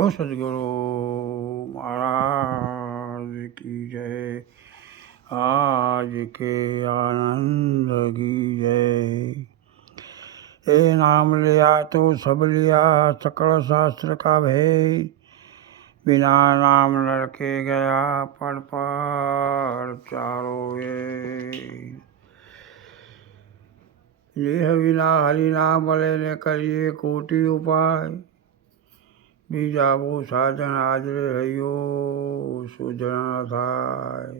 ઓ સદગુરુ મહારાજ કી જય, आज के आनंद की जय। ए नाम लिया तो सब लिया, सकल शास्त्र का भेद, बिना नाम लड़के गया पढ़ पढ़ चारों वेद। देह बिना हरि ना મળે ને કરીએ કોટી ઉપાય, બીજા બહુ સાધન હાજરે રહ્યો सूझना થાય।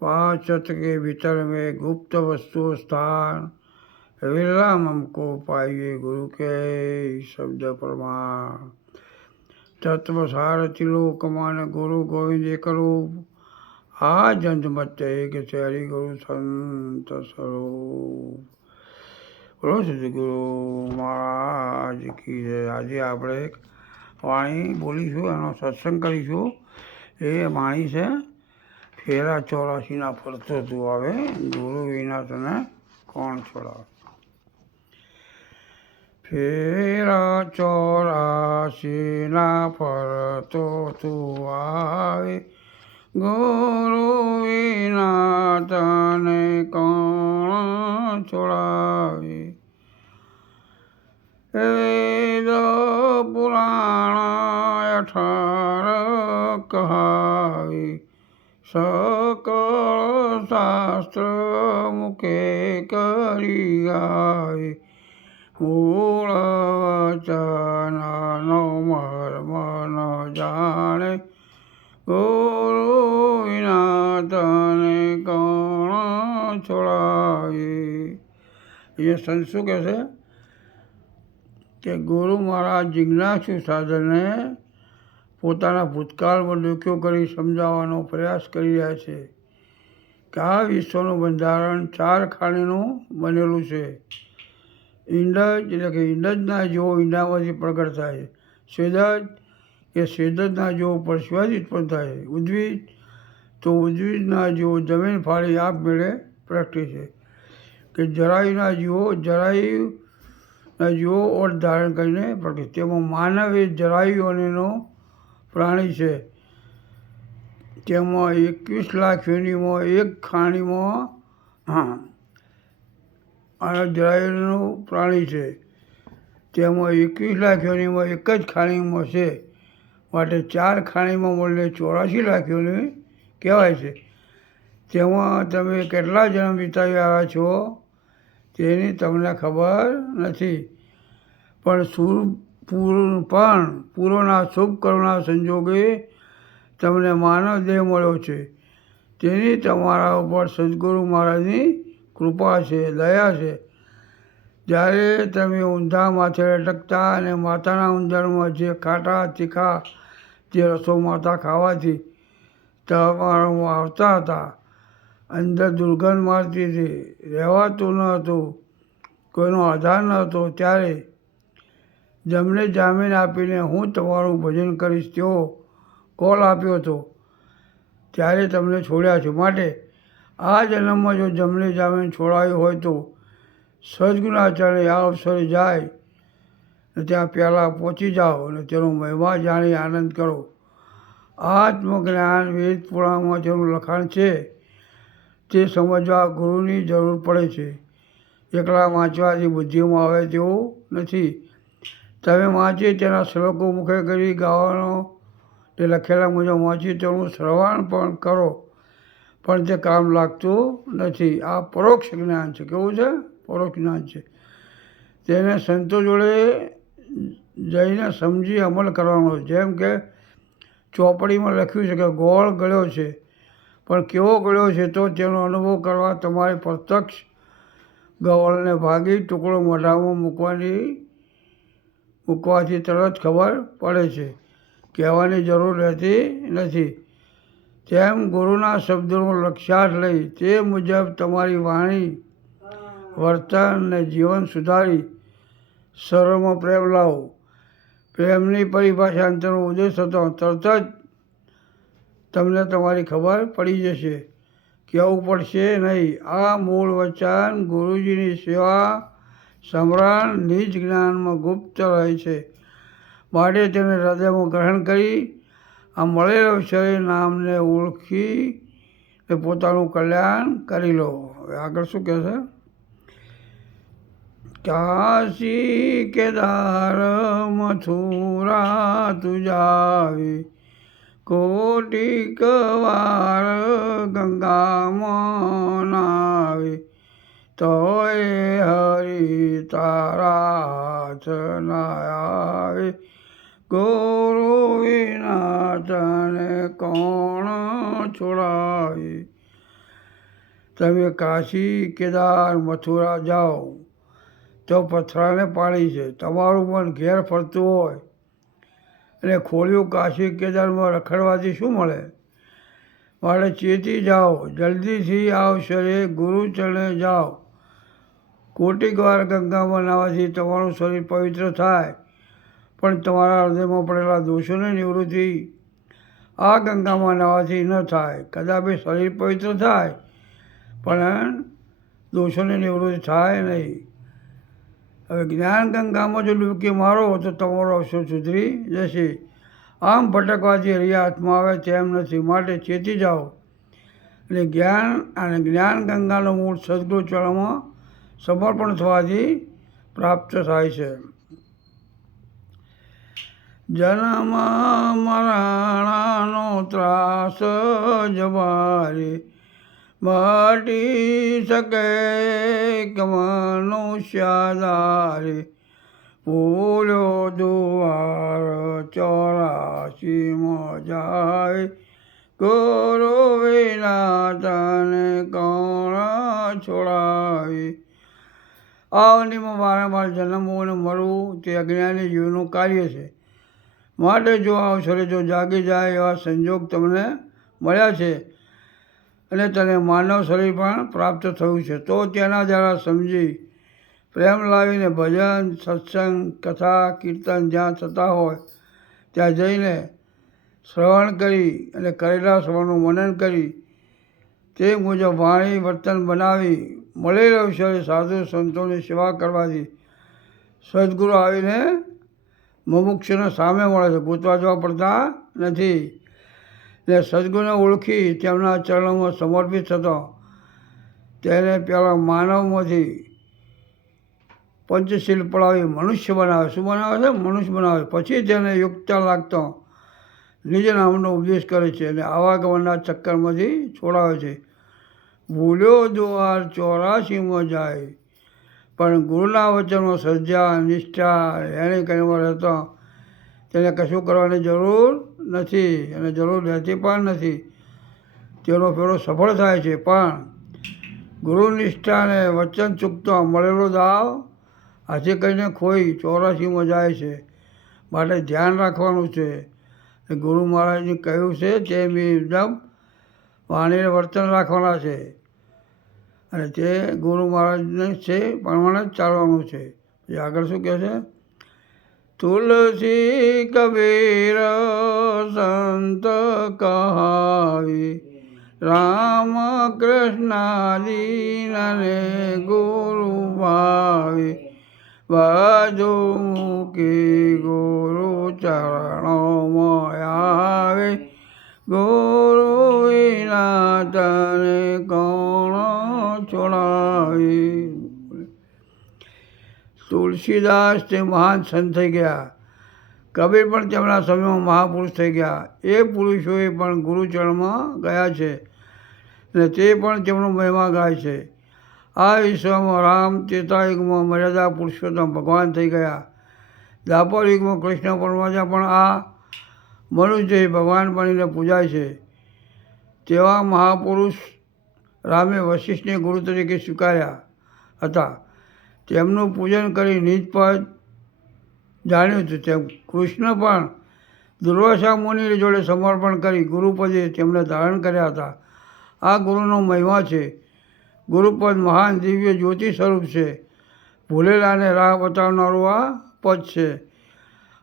पाँच तत्व के भीतर में गुप्त वस्तु स्थान, विरलम हमको पाइए गुरु के शब्द प्रमाण। तत्व सार त्रिलोक मान गुरु गोविंद एक रूप, आज अंत मत एक हरि गुरु संत स्वरूप। બોલો સદગુરુ મહારાજ કી જય। આજે આપણે એક વાણી બોલીશું, એનો સત્સંગ કરીશું। એ વાણી છે ફેરા 84ના ફરતો તું આવે, ગુરુ વિના તને કોણ છોડાવે। ફેરા 84ના ફરતો તું આવે, ગુરુ વિના તને કોણ છોડાવે। વેદ પુરાણ 18 કહાવે, सकल शास्त्र मुखे करी गावे। मूल वचन नो मर्म न जाने, गुरु विना तने कोण छोड़ावे। ये संत શું કહે છે કે ગુરુ મહારાજ જિજ્ઞાસુ સાધને પોતાના ભૂતકાળમાં ડોક્યો કરી સમજાવવાનો પ્રયાસ કરી રહ્યા છે કે આ વિશ્વનું બંધારણ 4 ખાણીનું બનેલું છે। ઈંડજ એટલે કે ઈંડજના જેવો ઈંડામાંથી પ્રગટ થાય, સ્વેદજ એ સ્વેદજના જેવો પરસ્વાદી ઉત્પન્ન થાય, ઉદ્ଭିજ તો ઉદ્ଭିજના જેવો જમીન ફાળી આપમેળે પ્રગટે છે, કે જરાયુના જેવો જરાયુના જેવો ઓઠ ધારણ કરીને પ્રગટે। તેમાં માનવ એ જરાયુ અનેનો પ્રાણી છે। તેમાં 21 લાખ યોનિમાં એક ખાણીમાં જરાયુનું પ્રાણી છે। તેમાં 21 લાખ યોનિમાં એક જ ખાણીમાં છે, માટે 4 ખાણીમાં મળીને 84 લાખ યોનિ કહેવાય છે। તેમાં તમે કેટલા જન્મ વિતાવી આવ્યા છો તેની તમને ખબર નથી, પણ પૂર્વના શુભ કર્મના સંજોગે તમને માનવ દેહ મળ્યો છે, તેની તમારા ઉપર સદગુરુ મહારાજની કૃપા છે, દયા છે। જ્યારે તમે ઊંધા માથે લટકતા અને માતાના ઉંદરમાં જે ખાટા તીખા જે રસો માતા ખાવાથી તમારામાં આવતા હતા, અંદર દુર્ગંધ મારતી હતી, રહેવાતું ન હતું, કોઈનો આધાર ન હતો, ત્યારે જમને જામીન આપીને હું તમારું ભજન કરીશ તેવો કોલ આપ્યો હતો, ત્યારે તમને છોડ્યા છે। માટે આ જન્મમાં જો જમને જામીન છોડાયું હોય તો સદગુણાચરણે આ અવસરે જાય ને ત્યાં પહેલાં પહોંચી જાઓ અને તેનો મહિમા જાણી આનંદ કરો। આત્મજ્ઞાન વેદ પુરાણમાં જેનું લખાણ છે તે સમજવા ગુરુની જરૂર પડે છે। એકલા વાંચવાથી બુદ્ધિમાં આવે તેવું નથી। તમે વાંચી તેના શ્લોકો મુખે કરી ગાવાનો તે લખેલા મુજબ વાંચી તેનું શ્રવણ પણ કરો, પણ તે કામ લાગતું નથી। આ પરોક્ષ જ્ઞાન છે। કેવું છે? પરોક્ષ જ્ઞાન છે। તેને સંતો જોડે જઈને સમજી અમલ કરવાનો। જેમ કે ચોપડીમાં લખ્યું છે કે ગોળ ગળ્યો છે, પણ કેવો ગળ્યો છે તો તેનો અનુભવ કરવા તમારે પ્રત્યક્ષ ગોળને ભાગી ટુકડો મોઢામાં મૂકવાથી તરત ખબર પડે છે, કહેવાની જરૂર રહેતી નથી। તેમ ગુરુના શબ્દોનો લક્ષ્યાર્થ લઈ તે મુજબ તમારી વાણી, વર્તન અને જીવન સુધારી સર્વમાં પ્રેમ લાવો। પ્રેમની પરિભાષા અંતરનો ઉદ્દેશ થતો તરત જ તમને તમારી ખબર પડી જશે, કહેવું પડશે નહીં। આ મૂળ વચન ગુરુજીની સેવા સમરણ નિજ જ્ઞાનમાં ગુપ્ત રહે છે, માટે તેને હૃદયમાં ગ્રહણ કરી આ મળેલો શરીર નામને ઓળખી એ પોતાનું કલ્યાણ કરી લો. હવે આગળ શું કહે છે? કાશી કેદાર મથુરા તું જાવી, કોટિક વાર ગંગામાં નાવી, તોય હરિ તારા હાથ ના આવે, ગુરુ વિના તને કોણ છોડાવે. તમે કાશી કેદાર મથુરા જાઓ તો પથરાને પાણી છે, તમારું પણ ઘેર ફરતું હોય અને ખોલ્યું કાશી કેદારમાં રખડવાથી શું મળે? માટે ચેતી જાઓ, જલ્દીથી આવશે રે ગુરુ ચરણે જાઓ. કોટિક વાર ગંગામાં નાવાથી તમારું શરીર પવિત્ર થાય, પણ તમારા હૃદયમાં પડેલા દોષોની નિવૃત્તિ આ ગંગામાં નાવાથી ન થાય. કદાપી શરીર પવિત્ર થાય પણ દોષોની નિવૃત્તિ થાય નહીં. હવે જ્ઞાન ગંગામાં જો ડૂબકી મારો તો તમારો અવસર સુધરી જશે. આમ ભટકવાથી હરિયા હાથમાં આવે તેમ નથી, માટે ચેતી જાઓ. અને જ્ઞાન ગંગાનો મૂળ સદગુરુ ચરણમાં સમર્પણ થવાથી પ્રાપ્ત થાય છે. જન્મ મરણનો ત્રાસ જવારે મટી શકે કે મનુષ્યાદારે, ભૂલ્યો દુવાર 84 જાય, ગુરુ વિના તને કોણ છોડાવે. આવનીમાં વારંવાર જન્મવું અને મરવું તે અજ્ઞાની જીવનું કાર્ય છે. માટે જો અવસરે જો જાગી જાય એવા સંજોગ તમને મળ્યા છે અને તને માનવ શરીર પણ પ્રાપ્ત થયું છે, તો તેના દ્વારા સમજી પ્રેમ લાવીને ભજન સત્સંગ કથા કીર્તન જ્યાં થતા હોય ત્યાં જઈને શ્રવણ કરી અને કરેલા શ્રવણનું મનન કરી તે મુજબ વાણી વર્તન બનાવી મળેલ અવસરે સાધુ સંતોની સેવા કરવાથી સદગુરુ આવીને મુમુક્ષુને સામે મળે છે, ગોતવા જવા પડતા નથી. ને સદગુરુને ઓળખી તેમના ચરણોમાં સમર્પિત થતો તેને પહેલાં માનવમાંથી પંચશીલ પડાવી મનુષ્ય બનાવે. શું બનાવે છે? મનુષ્ય બનાવે. પછી તેને યુક્તા લાગતો નિજ નામનો ઉપદેશ કરે છે અને આવાગમનના ચક્કરમાંથી છોડાવે છે. ભૂલ્યો દ્વાર 84માં જાય, પણ ગુરુના વચનો શ્રદ્ધા નિષ્ઠા એને કરીને રહેતો તેને કશું કરવાની જરૂર નથી અને જરૂર રહેતી પણ નથી. તેનો ફેરો સફળ થાય છે, પણ ગુરુ નિષ્ઠા અને વચન ચૂકતો મળેલો દાવ હાથે કરીને ખોઈ 84માં જાય છે. માટે ધ્યાન રાખવાનું છે. ગુરુ મહારાજે કહ્યું છે તે મુજબ વાણીને વર્તન રાખવાના છે અને તે ગુરુ મહારાજને છે પ્રમાણે જ ચાલવાનું છે. એ આગળ શું કહે છે? તુલસી કબીર સંત કહાવી, રામ કૃષ્ણાદીનને ગુરુ ભાવી, બાજુ મૂકી ગુરુ ચરણોમાં આવે, ગુરુ વિના તને કોણ છોડાવે. તુલસીદાસ તે મહાન સંત થઈ ગયા, કબીર પણ તેમના સમયમાં મહાપુરુષ થઈ ગયા. એ પુરુષોએ પણ ગુરુચરણમાં ગયા છે અને તે પણ તેમનો મહિમા ગાય છે. આ વિશ્વમાં રામ ત્રેતાયુગમાં મર્યાદા પુરુષોત્તમ ભગવાન થઈ ગયા. દ્વાપર યુગમાં કૃષ્ણ પરમાત્મા પણ આ મનુષ્ય ભગવાન બનીને પૂજાય છે. તેવા મહાપુરુષ રામે વશિષ્ઠને ગુરુ તરીકે સ્વીકાર્યા હતા. તેમનું પૂજન કરી નિજ પદ જાણ્યું હતું. તેમ કૃષ્ણ પણ દુર્વાસા મુનિની જોડે સમર્પણ કરી ગુરુપદે તેમને ધારણ કર્યા હતા. આ ગુરુનો મહિમા છે. ગુરુપદ મહાન દિવ્ય જ્યોતિ સ્વરૂપ છે. ભૂલેલાને રાહ બતાવનારું આ પદ છે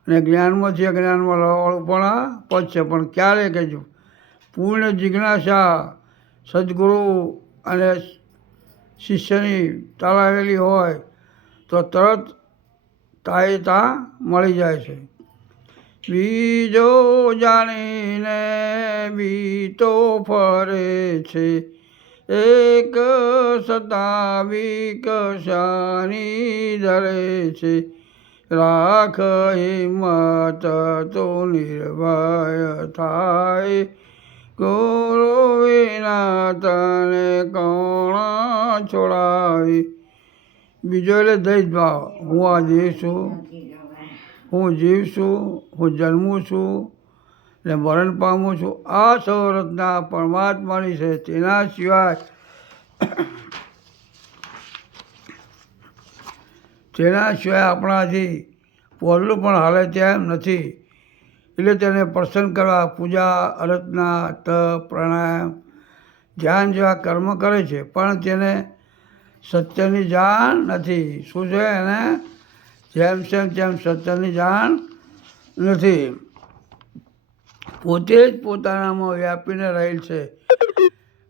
અને જ્ઞાનમાંથી અજ્ઞાનમાં લાવવાવાળું પણ આ પદ છે. પણ ક્યારે કહેજો પૂર્ણ જિજ્ઞાસા સદગુરુ અને શિષ્યની તાલાવેલી હોય તો તરત તા મળી જાય છે. બીજો જાણીને બીતો ફરે છે, એક સતાવી કશાની ધરે છે, રાખ હિંમત તો નિર્ભય થાય, ગુરુ વિના તને કોણ છોડાવી. બીજો એટલે દૈત ભાવ. હું આ દેહ છું, હું જીવ છું, હું જન્મું છું ને મરણ પામું છું. આ સૌરતના પરમાત્માની છે, તેના સિવાય આપણાથી પહોળું પણ હાલે તેમ નથી. એટલે તેને પ્રસન્ન કરવા પૂજા, અર્ચના, તપ, પ્રાણાયામ, ધ્યાન જેવા કર્મ કરે છે, પણ તેને સત્યની જાણ નથી. શું છે એને? જેમ તેમ સત્યની જાણ નથી. પોતે જ પોતાનામાં વ્યાપીને રહેલ છે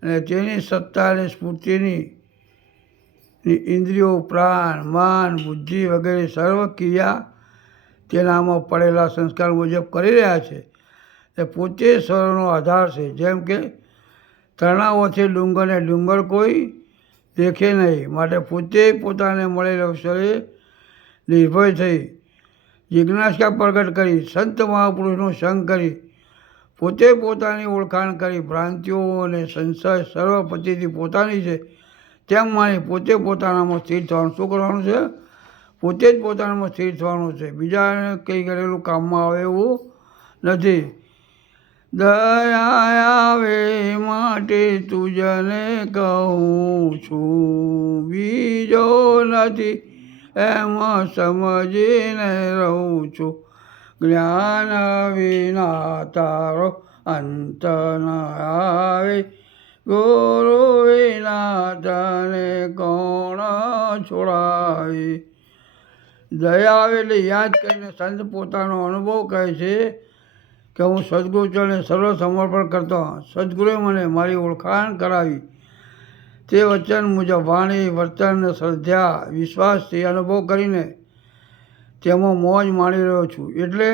અને તેની સત્તા અને સ્ફૂર્તિની ઇન્દ્રિયો, પ્રાણ, મન, બુદ્ધિ વગેરે સર્વ ક્રિયા તેનામાં પડેલા સંસ્કાર મુજબ કરી રહ્યા છે. એ પોતે સર્વનો આધાર છે. જેમ કે તરણાઓથી ડુંગરને ડુંગર કોઈ દેખે નહીં, માટે પોતે પોતાને મળેલ અવસરે નિર્ભય થઈ જિજ્ઞાસા પ્રગટ કરી, સંત મહાપુરુષનો સંગ કરી, પોતે પોતાની ઓળખાણ કરી, ભ્રાંતિઓ અને સંશય સર્વ પતિથી પોતાની છે તેમ માની પોતે પોતાનામાં સ્થિર થવાનું. શું કરવાનું છે? પોતે જ પોતાનામાં સ્થિર થવાનું છે. બીજાને કંઈ કરેલું કામમાં આવે એવું નથી. દયા આવે માટે તુજને કહું છું, બીજો નથી એમાં સમજીને રહું છું, જ્ઞાન વિના તારો અંત ન આવે, ગુરુ વિના તને કોણ છોડાવે. દયા આવે એટલે યાદ કરીને સંત પોતાનો અનુભવ કહે છે કે હું સદગુરુ ચરણે સર્વ સમર્પણ કરતો. સદગુરુએ મને મારી ઓળખાણ કરાવી. તે વચન મુજબ વાણી, વર્તન, શ્રદ્ધા, વિશ્વાસથી અનુભવ કરીને તેમાં મોજ માણી રહ્યો છું. એટલે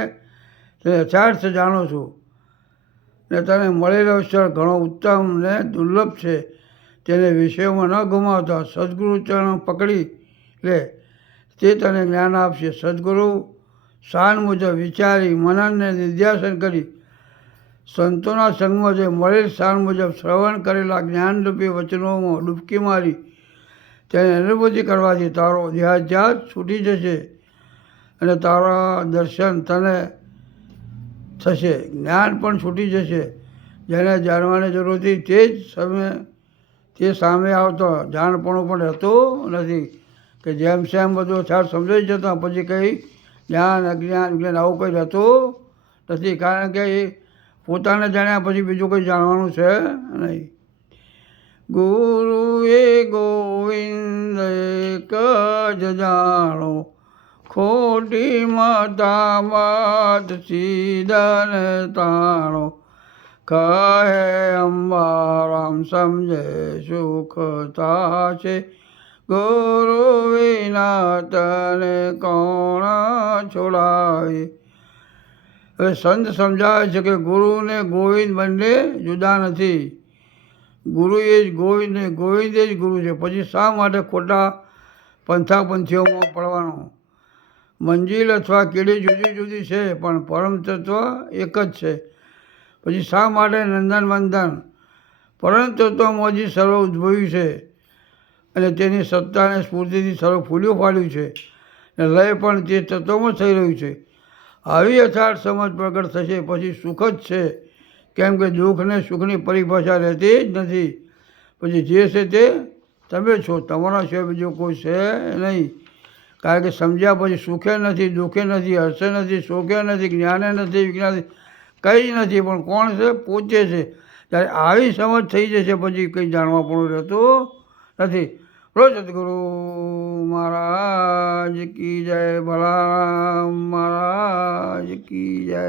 તે યથાર્થ જાણું છું ને તને મળેલો અવસર ઘણો ઉત્તમ ને દુર્લભ છે. તેને વિષયોમાં ન ગુમાવતા સદગુરુ ચરણ પકડી લે, તે તને જ્ઞાન આપશે. સદગુરુ શાન મુજબ વિચારી, મનનને નિધ્યાસન કરી, સંતોના સંગમાં જે મળેલ શાન મુજબ શ્રવણ કરેલા જ્ઞાનરૂપી વચનોમાં ડૂબકી મારી તેની અનુભૂતિ કરવાથી તારો દેહાધ્યાસ છૂટી જશે અને તારા દર્શન તને થશે, જ્ઞાન પણ છૂટી જશે. જેને જાણવાની જરૂર હતી તે સામે આવતો જાણપણું પણ રહેતું નથી. કે જેમ બધું ખ્યાલ સમજાઈ જતા પછી કંઈ જ્ઞાન, અજ્ઞાન, જ્ઞાન આવું કંઈ રહેતું નથી. કારણ કે એ પોતાને જાણ્યા પછી બીજું કંઈ જાણવાનું છે નહીં. ગુરુએ ગોવિંદ એક જ જાણો, ખોટી મતામત સીધને તાણો, કહે અંબારામ સમજે સુખ થાશે, ગુરુ વિના તને કોણ છોડાવે. હવે સંત સમજાવે છે કે ગુરુ ને ગોવિંદ બંને જુદા નથી. ગુરુ એ જ ગોવિંદ ને ગોવિંદ એ જ ગુરુ છે. પછી શા માટે ખોટા પંથીઓમાં પડવાનો? મંજિલ અથવા કીડી જુદી જુદી છે પણ પરમ તત્વ એક જ છે. પછી શા માટે નંદન વંદન? પરમ તત્વમાંથી સર્વ ઉદ્ભવ્યું છે અને તેની સત્તા અને સ્ફૂર્તિથી સર્વ ફૂલ્યું ફાડ્યું છે અને લય પણ તે તત્વમાં થઈ રહ્યું છે. આવી યથાર્થ સમજ પ્રગટ થશે પછી સુખ જ છે. કેમ કે દુઃખ ને સુખની પરિભાષા રહેતી જ નથી. પછી જે છે તે તમે છો, તમારા સિવાય બીજો કોઈ છે નહીં. કારણ કે સમજ્યા પછી સુખે નથી, દુઃખે નથી, હર્ષે નથી, શોકે નથી, જ્ઞાને નથી, વિજ્ઞાન કંઈ નથી. પણ કોણ છે? પોતે છે. ત્યારે આવી સમજ થઈ જશે પછી કંઈ જાણવા પણ રહેતું નથી. રોજ સદગુરુ મહારાજ કી જય, બલારામ મહારાજ કી જય.